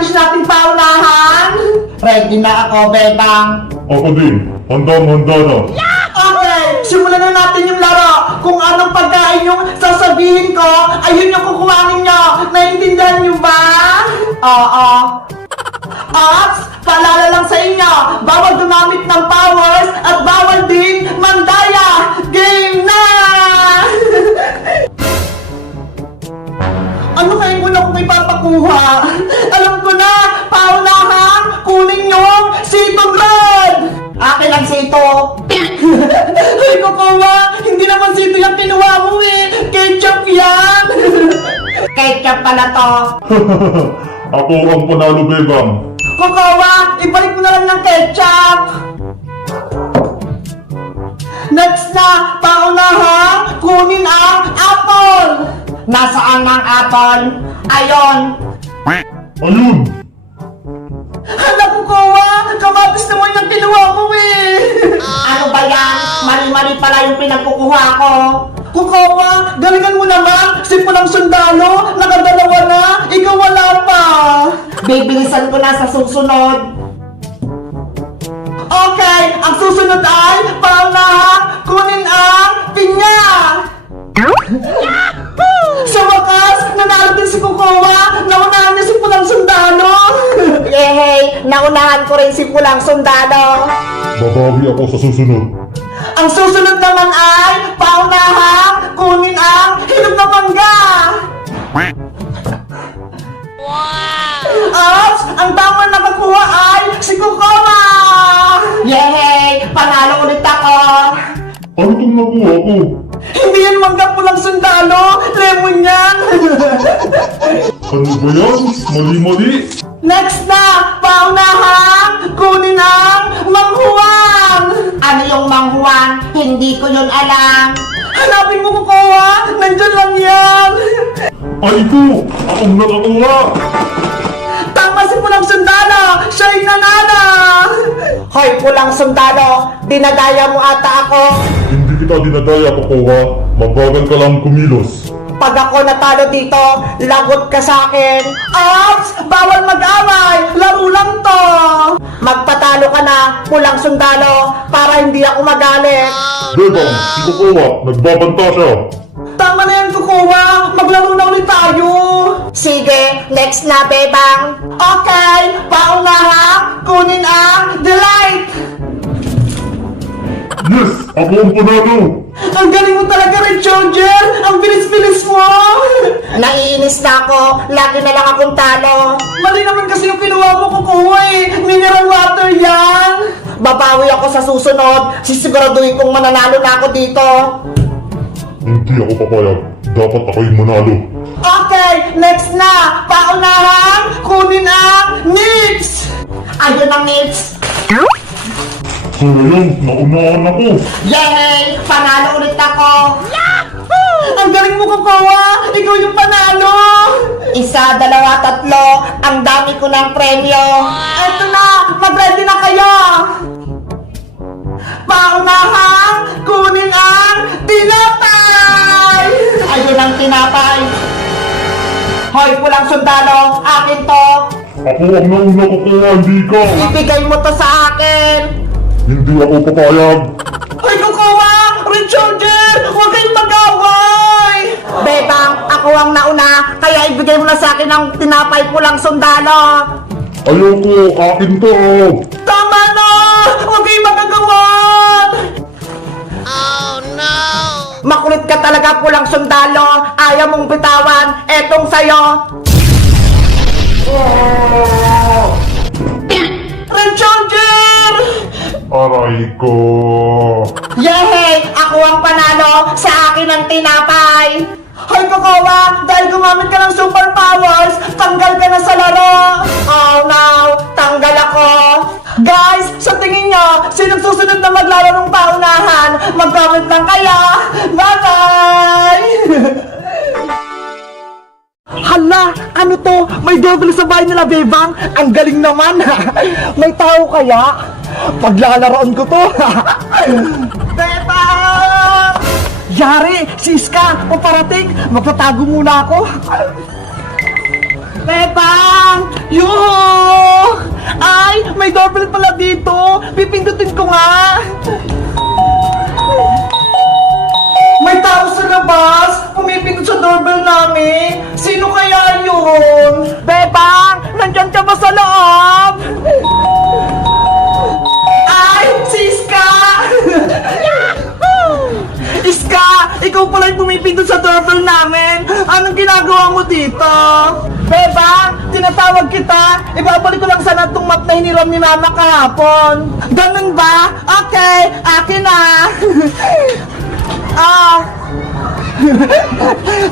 challenge natin paunahan? Ready na ako, Bebang. Ako din. Handa na. Okay, simulan na natin yung laro. Kung anong pagkain yung sasabihin ko, ayun yung kukuhanin nyo. Naiintindihan nyo ba? Oo. At paalala lang sa inyo, bawal gumamit ng powers at bawal din mandaya. Game na! Ano kayo muna kung may papakuha? Alam ko na, paunahan, kunin yung sitong red! Akin ang sito! Ay, kukuha! Hindi naman sito yung kinuha mo eh! Ketchup yan! Ketchup pala to! Ako ang panalo, Bebang. Kukuha! Ibalik mo na lang ng ketchup! Next na, paunahan, kunin ang apple! Nasaan ang apple? Ayon! Ayun! Hala, kukuha! Kamatis naman yung kinuha mo eh! Ano ba yan? Mali-mali pala yung pinagkukuha ko. Kukuha! Galingan mo naman! Simulang sundalo! Nakadalawa na! Ikaw wala pa! Bibilisan ko na sa susunod. Okay! Ang susunod ay paunahan! Kunin ang pinya! Sa wakas, nanalo din si Kukuha! Naunahan niya si Pulang Sundalo! Yehey! Naunahan ko rin si Pulang Sundalo! Babawi ako sa susunod. Ang susunod naman ay paunahan! Kunin ang hinog na mangga! At ang tama na nakakuha ay si Kukuha! Yehey! Panalo ulit ako! Ano itong nakuha ko? Hindi yan mangga Pulang Sundalo! Lemon yan! Ano ba yan? Mali-mali? Next na! Paunahan! Kunin ang manghuan! Ano yung manghuan? Hindi ko yun alam. Hanapin mo Kukuha! Nandyan lang yan! Ay ko! Akong nakakuha! Tama si Pulang Sundalo! Siya'y nanalo! Hoy Pulang Sundalo! Dinadaya mo ata ako! Hindi kita dinadaya, Kukuha. Mabagal ka lang kumilos. Pag ako natalo dito, lagot ka sa akin. Ops! Bawal mag-away! Laro lang to! Magpatalo ka na, Pulang Sundalo, para hindi ako magalit. Bebang, si Kukuha, nagbabanta siya. Tama na yan, Kukuha! Maglaro na ulit tayo! Sige, next na, Bebang! Okay! Paunahan! Kunin ang delight! Yes! Ako ang panalo! Ang galing mo talaga, Red Soldier! Ang bilis-bilis mo! Naiinis na ako. Lagi na lang akong talo. Mali naman kasi yung kinuha mo, Kukuha eh. Mineral water yan. Babawi ako sa susunod. Sisiguraduhin kong mananalo na ako dito. Hindi ako papayag. Dapat ako'y manalo. Okay, next na. Paunahan, kunin ang nips. Ayun ang nips. So ngayon, naunahan ako. Yay! Panalo ulit ako! Yahoo! Ang galing mo, Kukuha! Ikaw yung panalo! Isa, dalawa, tatlo. Ang dami ko ng premyo. Eto na! Mag-ready na kayo! Paunahan! Kunin ang tinapay! Ayun ang tinapay! Hoy, Pulang Sundalo! Akin to! Ako ang nauna, Kukuha, hindi ka. Ibigay mo to sa akin! Hindi ako papayag. Ay, Kukuha! Red Soldier! Huwag kayong mag-away! Bebang, ako ang nauna, kaya ibigay mo na sa akin ang tinapay Pulang Sundalo! Ayoko, akin to. Tama na! Huwag kayong magagawa! Oh, no! Makulit ka talaga, Pulang Sundalo! Ayaw mong bitawan! Etong sayo! Red Soldier! Aray ko. Yehey! Ako ang panalo! Sa akin ang tinapay! Hoy, Kukuha! Dahil gumamit ka ng superpowers, tanggal ka na sa laro! Oh no! Tanggal ako! Guys, sa tingin nyo, sinong susunod na maglaro ng paunahan? Mag-comment lang kayo! Bye-bye! Hala! Ano to? May double sa bahay nila, Bebang! Ang galing naman! May tao kaya? Paglalaroan ko to! Bebang! Yari! Si Iska! Paparating! Magtatago muna ako! Bebang! Yuhu! Ay, may doorbell pala dito. Pipindutin ko nga. May tao sa labas. Pumipindot sa doorbell namin. Sino kaya yun? Bebang! Nandyan ka ba sa loob? Ay, si Iska! Iska! Ikaw pala yung pumipindot sa doorbell namin. Anong ginagawa mo dito? Bebang, tinatawag kita. Ibabalik ko lang sana itong map na hiniram ni Mama kahapon. Ganun ba? Okay, akin na.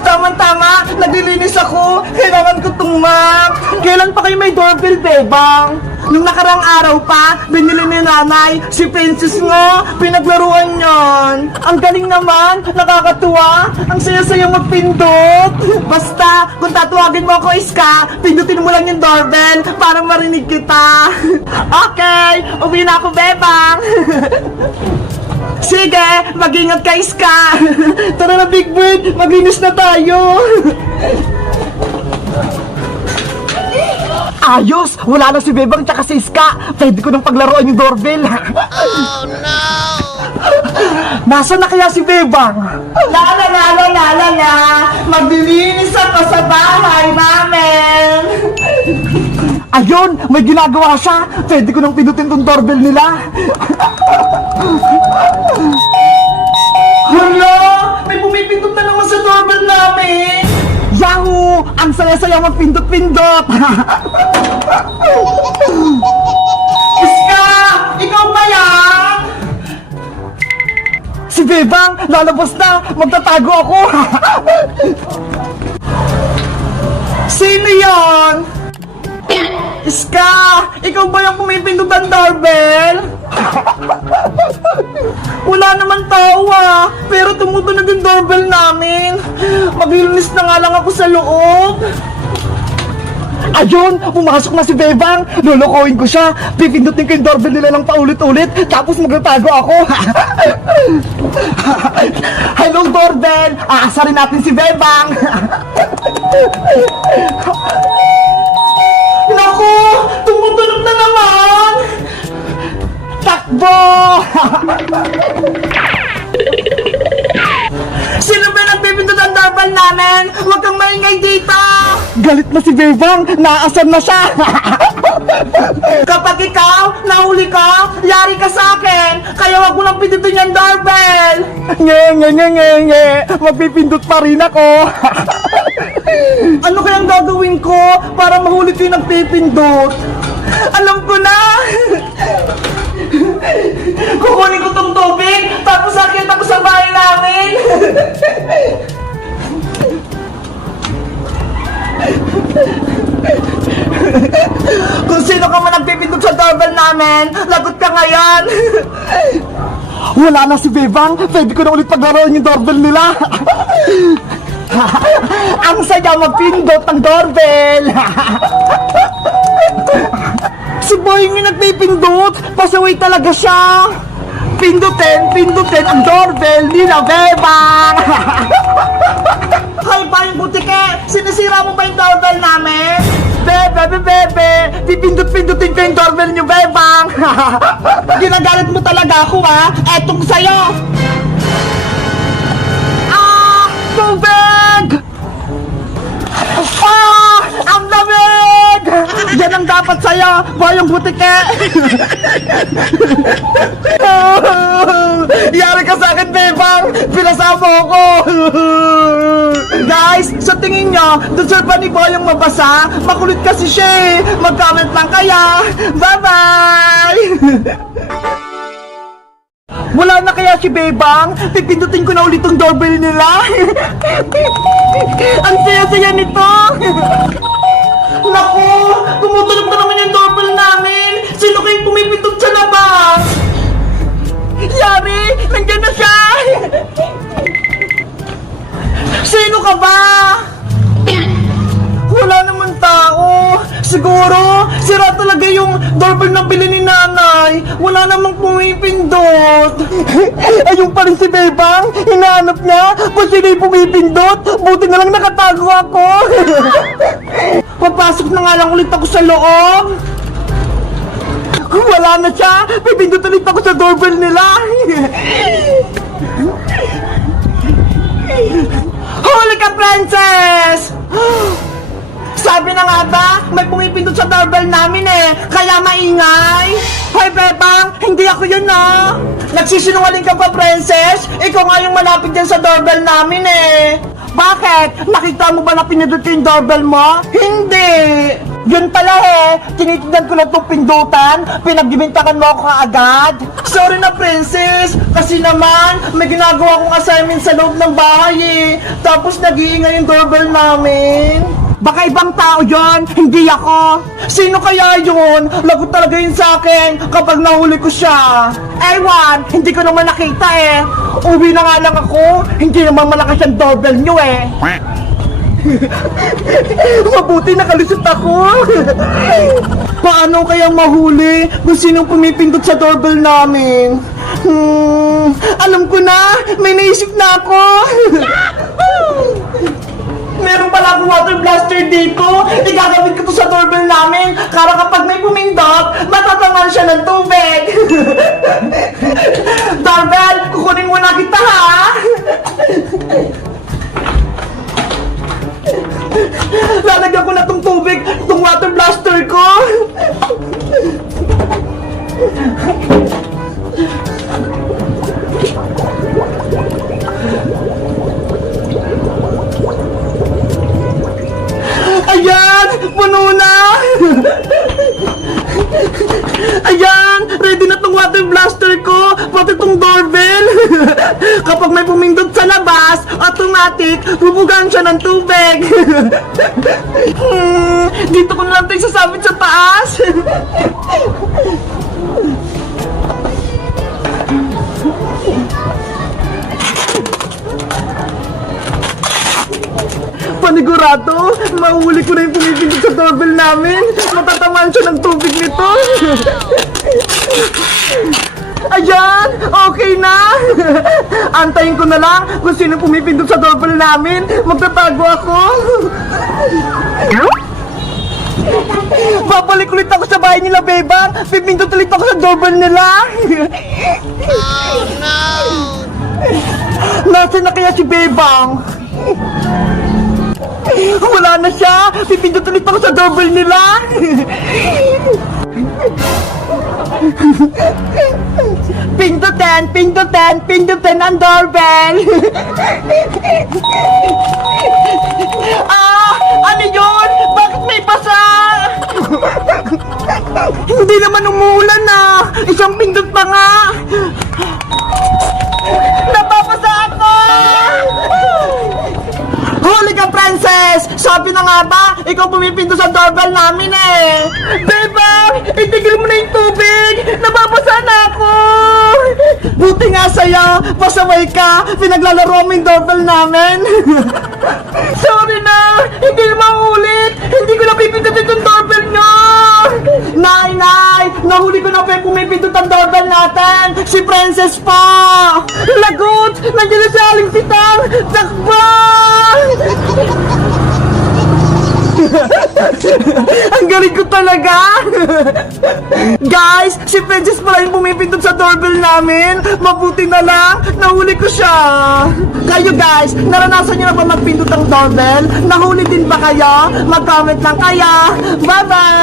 Tama-tama, naglilinis ako. Kailangan ko itong map. Kailan pa kayo may doorbell, Bebang? Nung nakarang araw pa, binili ni nanay, si Princess nga, pinaglaruan yon. Ang galing naman, nakakatuwa, ang saya-saya magpindot. Basta, kung tatawagin mo ako Iska, pindutin mo lang yung doorbell para marinig kita. Okay, uwi na ako, Bebang. Sige, mag-ingat ka, Iska. Tara na, Big Bird, maglinis na tayo. Ayos! Wala na si Bebang tsaka si Iska. Pwede ko nang paglaruan yung doorbell. Oh, no! Nasaan na kaya si Bebang? La! Maglilinis ako sa bahay namin. Ayun! May ginagawa siya. Pwede ko nang pinutin tong doorbell nila. Hala! May pumipindot na naman sa doorbell namin. Yahoo! Ang saya-saya magpindot-pindot! Iska! Ikaw ba yan? Si Bebang! Lalabas na! Magtatago ako! Sino yan? Iska! Ikaw ba yung pumipindot ang doorbell? Wala naman tao pero tumutunog yung doorbell namin. Maglilinis na nga lang ako sa loob. Ayun, pumasok na si Bebang. Lulukohin ko siya. Pipindutin ko yung doorbell nila ng paulit-ulit. Tapos magtatago ako. Hello, doorbell. Aasarin natin si Bebang. Naku, tumutunog na naman. Takbo! Sino ba nagpipindot ang doorbell namin? Huwag kang maingay dito! Galit na si Bebang! Naasar na siya! Kapag ikaw, nahuli ka, yari ka sa akin! Kaya huwag mo lang pindutin yung doorbell! Nge! Magpipindot pa rin ako! Ano kayang gagawin ko para mahuli ko yung nagpipindot? Alam ko na! Kukunin ko tong tubig, tapos akit ako sa bahay namin. Kung sino ka man nagpipindot sa doorbell namin, lagot ka ngayon. Wala na si Bebang, pwede ko na ulit paglaruan yung doorbell nila. Ang saya magpindot ng doorbell. Si Boy yung nagpipindot, pasaway talaga siya. Pindutin ang doorbell nila, Bebang. Hay ba yung butike? Sinisira mo ba yung doorbell namin? Bebe, pipindut-pindutin ko yung doorbell niyo, Bebang. Ginagalit mo talaga ako, Etong sa'yo. Tubig! Ang lamig! Yan ang dapat sa'yo, Boyong butike! Yari ka sa akin, Bebang! Pinasama ako! Guys, sa tingin nyo, deserve ba ni Boyong mabasa? Makulit kasi siya eh! Mag-comment lang kaya! Bye-bye! Wala na kaya si Bebang? Pipindutin ko na ulit tong doorbell nila. Ang saya-saya nito. Naku, tumutunog na naman yung doorbell namin. Sino kayong pumipindot sa labas? Yari, nandiyan na siya. Sino ka ba? Wala naman tao. Siguro, sira talaga yung doorbell na bili ni nanay. Wala namang pumipindot. Ayun pa rin si Bebang. Hinahanap niya. Kung sino yung pumipindot, buti na lang nakatago ako. Huwag Papasok na nga lang ulit ako sa loob. Wala na siya. Pipindot ulit ako sa doorbell nila. Huli ka, princess! Sabi na nga ba, may pumipindot sa doorbell namin eh, kaya maingay. Hoy, Bebang, hindi ako yun ah. Nagsisinungaling ka pa, princess? Ikaw nga yung malapit dyan sa doorbell namin eh. Bakit? Nakita mo ba na pinindot ko yung doorbell mo? Hindi! Yun pala eh, tinitignan ko lang itong pindutan, pinagbibintakan mo ako kaagad. Sorry na, princess, kasi naman, may ginagawa akong assignment sa loob ng bahay eh. Tapos nag-iingay yung doorbell namin. Baka ibang tao yon, hindi ako. Sino kaya yun? Lagot talaga yun sa akin kapag nahuli ko siya. Ewan, hindi ko naman nakita eh. Uwi na nga lang ako, hindi naman malakas yung doorbell nyo eh. Mabuti nakalusot ako. Paano kaya mahuli kung sinong pumipindot sa doorbell namin? Alam ko na, may naisip na ako. Meron pala akong water blaster dito. Igagamit ko to sa doorbell namin. Para kapag may pumindot, matataman siya ng tubig. Doorbell, kukunin mo na kita ha. Lalagyan ko na tong tubig, tong water blaster ko. Ayan! Puno na! Ayan! Ready na tong water blaster ko! Pati tong doorbell! Kapag may pumindot sa labas, automatic, bubugan siya ng tubig! Dito ko na lang tayo sasabit sa taas! Panigurado, mahuli ko na yung pumipindot sa doorbell namin. Matatamaan siya ng tubig nito. Ayan, okay na. Antayin ko na lang kung sino pumipindot sa doorbell namin. Magtatago ako. Babalik ulit ako sa bahay nila, Bebang. Pipindot ulit ako sa doorbell nila. Oh no! Nasaan na kaya si Bebang? Wala na siya! Pipindot ulit ako sa doorbell nila! Pindutin! Pindutin! Pindutin ang doorbell! Ano yun? Bakit may basa? Hindi naman umuulan na! Isang pindot pa nga! Napapasa ako! Huli ka, princess! Sabi na nga ba, ikaw pumipindot sa doorbell namin eh! Bebang! Itigil mo na yung tubig! Nababasa na ako! Buti nga sa'yo, pasaway ka! Pinaglalaro mo yung doorbell namin! Sorry na! Hindi na maulit! Hindi ko na pipindutin yung doorbell nyo! Nay! Nay! Nahuli ko na pa yung pumipindot ang doorbell natin! Si princess pa! Lagot! Nandiyan na si Aling Titang! Takbang! Ang galing ko talaga! Guys, si Princess pala yung pumipindot sa doorbell namin. Mabuti na lang, nahuli ko siya. Kayo guys, naranasan nyo na ba magpindot ang doorbell? Nahuli din ba kayo? Mag-comment lang kayo. Bye-bye!